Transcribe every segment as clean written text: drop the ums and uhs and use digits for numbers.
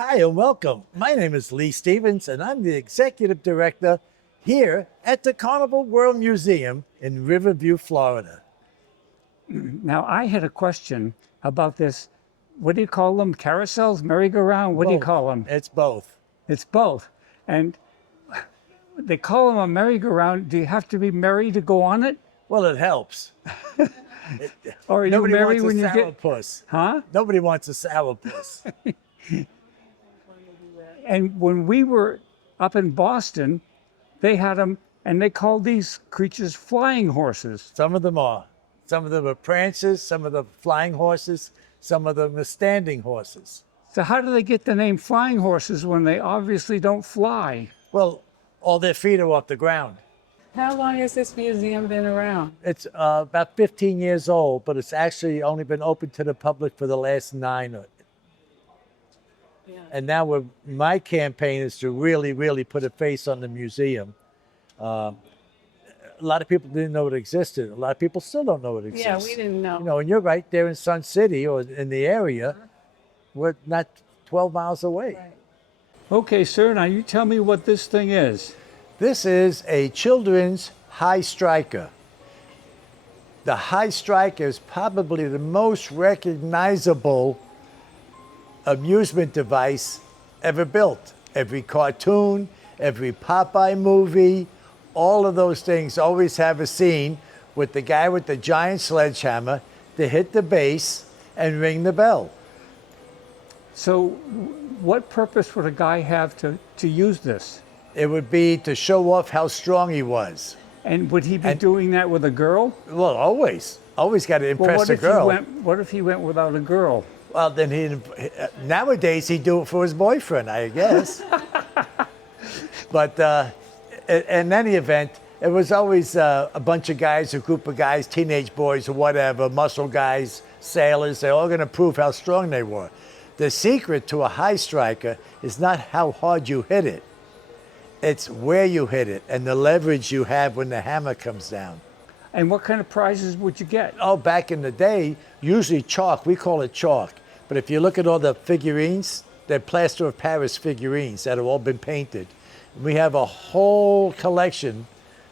Hi and welcome. My name is Lee Stevens and I'm the Executive Director here at the Carnival World Museum in Riverview, Florida. Now, I had a question about this. What do you call them? Carousels? Merry-go-round? What do you Both. call them? It's both. It's both. And they call them a merry-go-round. Do you have to be merry to go on it? Well, it helps. Or are you Nobody merry wants when a you get... sourpuss. Huh? Nobody wants a sourpuss. And when we were up in Boston, they had them, and they called these creatures flying horses. Some of them are. Some of them are prances, some of them flying horses, some of them are standing horses. So how do they get the name flying horses when they obviously don't fly? Well, all their feet are off the ground. How long has this museum been around? It's about 15 years old, but it's actually only been open to the public for the last 9. And now my campaign is to really put a face on the museum. A lot of people didn't know it existed. A lot of people still don't know it exists. Yeah, we didn't know. You know, and you're right there in Sun City or in the area. We're not 12 miles away. Right. Okay, sir, now you tell me what this thing is. This is a children's high striker. The high striker is probably the most recognizable amusement device ever built. Every cartoon, every Popeye movie, all of those things always have a scene with the guy with the giant sledgehammer to hit the bass and ring the bell. So what purpose would a guy have to use this? It would be to show off how strong he was. And would he be doing that with a girl? Well, always got to impress a girl. What if he went without a girl? Well, then nowadays he'd do it for his boyfriend, I guess. But in any event, it was always a bunch of guys, a group of guys, teenage boys or whatever, muscle guys, sailors. They're all going to prove how strong they were. The secret to a high striker is not how hard you hit it. It's where you hit it and the leverage you have when the hammer comes down. And what kind of prizes would you get? Oh, back in the day, usually chalk. We call it chalk. But if you look at all the figurines, they're plaster of Paris figurines that have all been painted. We have a whole collection.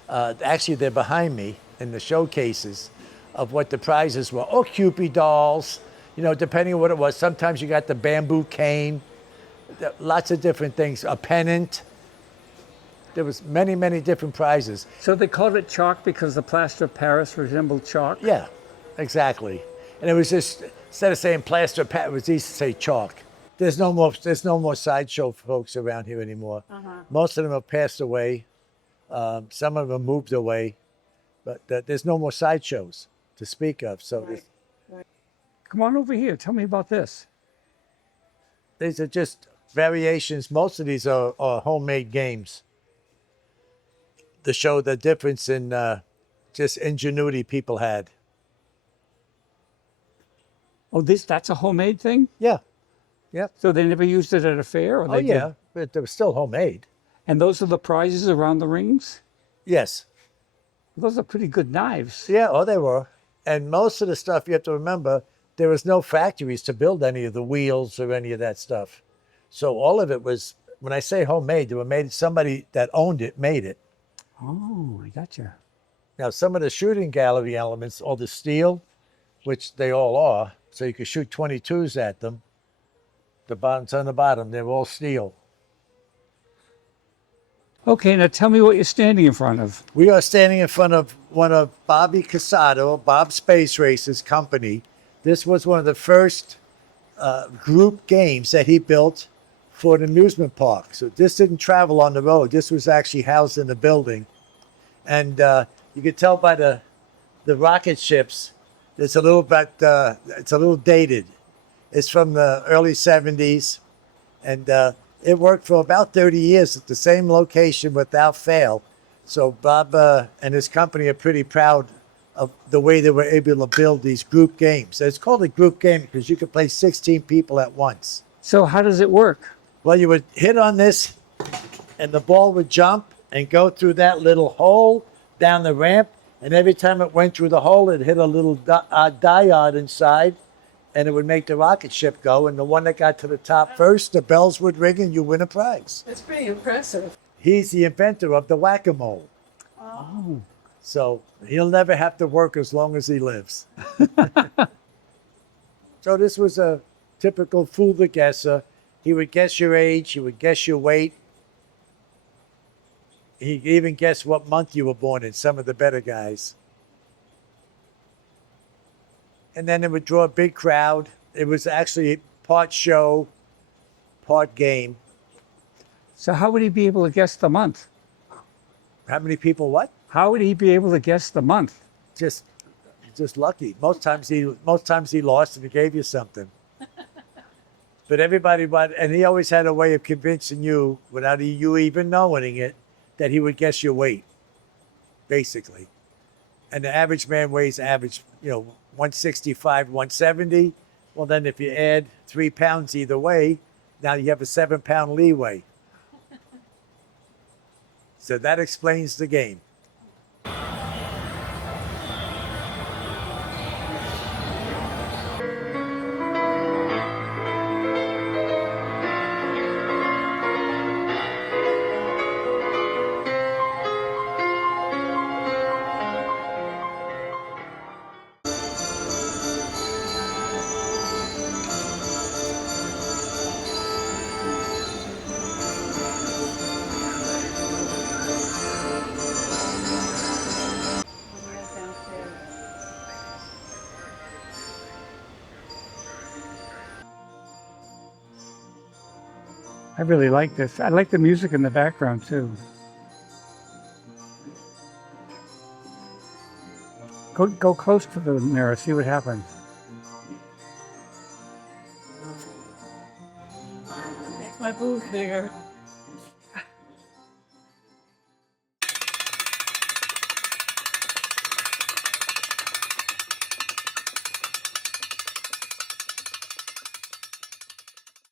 Actually, they're behind me in the showcases of what the prizes were. Oh, Cupid dolls, you know, depending on what it was. Sometimes you got the bamboo cane, lots of different things, a pennant. There was many different prizes. So they called it chalk because the plaster of Paris resembled chalk? Yeah, exactly. And it was just, instead of saying plaster of Paris, it was easy to say chalk. There's no more sideshow folks around here anymore. Most of them have passed away. Some of them moved away. But there's no more sideshows to speak of. So Come on over here. Tell me about this. these are just variations. Most of these are homemade games to show the difference in just ingenuity people had. Oh, that's a homemade thing? Yeah. Yep. So they never used it at a fair? Or Oh, yeah. But they were still homemade. And those are the prizes around the rings? Yes. Those are pretty good knives. Yeah, oh, they were. And most of the stuff, you have to remember, there was no factories to build any of the wheels or any of that stuff. So all of it was, when I say homemade, they were made, somebody that owned it made it. Oh, I gotcha. Now, some of the shooting gallery elements, all the steel, which they all are, so you could shoot 22s at them. The bottoms on the bottom, they're all steel. Okay, now tell me what you're standing in front of. We are standing in front of one of Bobby Casado, Bob Space Race's company. This was one of the first group games that he built for an amusement park. So this didn't travel on the road. This was actually housed in the building. And you could tell by the rocket ships, it's a little bit, it's a little dated. It's from the early 70s. And it worked for about 30 years at the same location without fail. So Bob and his company are pretty proud of the way they were able to build these group games. It's called a group game because you could play 16 people at once. So how does it work? Well, you would hit on this and the ball would jump and go through that little hole down the ramp. And every time it went through the hole, it hit a little diode inside and it would make the rocket ship go. And the one that got to the top first, the bells would ring and you win a prize. That's pretty impressive. He's the inventor of the whack-a-mole. Oh. So he'll never have to work as long as he lives. So this was a typical fool the guesser. He would guess your age. He would guess your weight. He could even guess what month you were born in, some of the better guys. And then it would draw a big crowd. It was actually part show, part game. So how would he be able to guess the month? How many people what? How would he be able to guess the month? Just lucky. Most times he lost and he gave you something. But everybody, and he always had a way of convincing you, without you even knowing it, that he would guess your weight, basically. And the average man weighs 165, 170. Well, then if you add 3 pounds either way, now you have a 7-pound leeway. So that explains the game. I really like this. I like the music in the background too. Go close to the mirror, see what happens. Makes my boobs bigger.